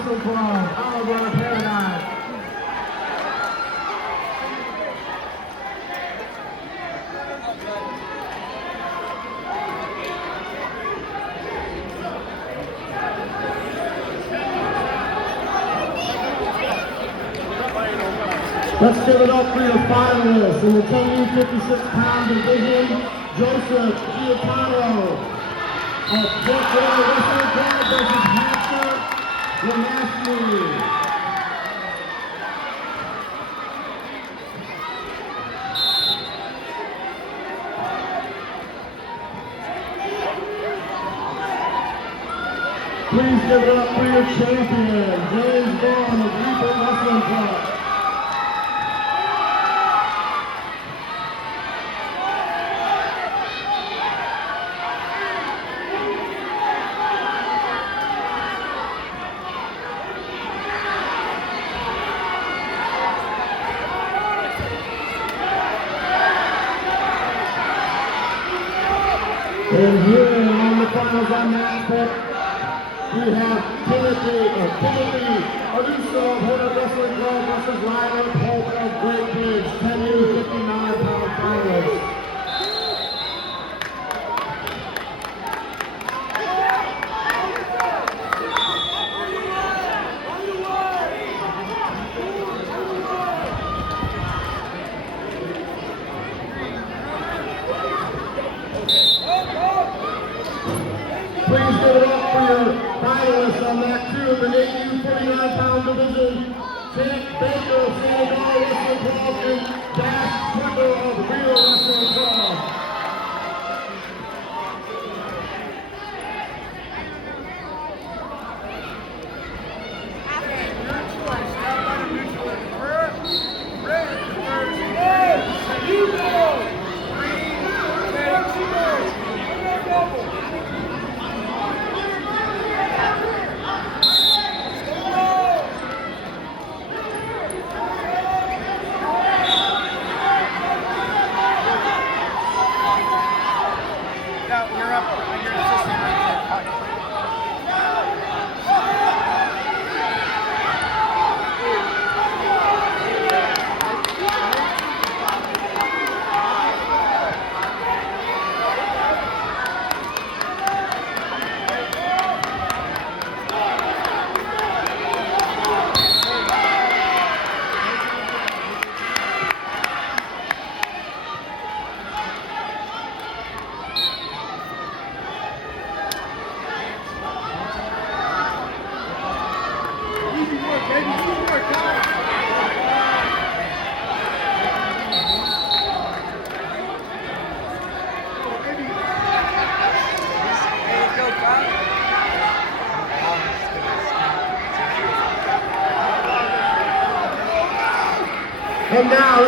Wrestling Club, Oliver Paradise. Let's give it up for your finalists in the 10U56-pound division. Joseph Giacomo of Brooklyn Wrestling Club versus Hector Lemaski. Please give it up for your champion, James Vaughn of Reaper Wrestling Club. And here on the finals on that pick, we have Timothy Aruso of Hornet Wrestling Club versus Ryder Polk of Great Bridge, 10U59-pound finalists. Please give it up for your finalists on that too, the 8U49-pound division, Jake Baker of Sandoval Wrestling Club and Dash Tripper of Rio Wrestling Club. You're up. You're assistant right there. And now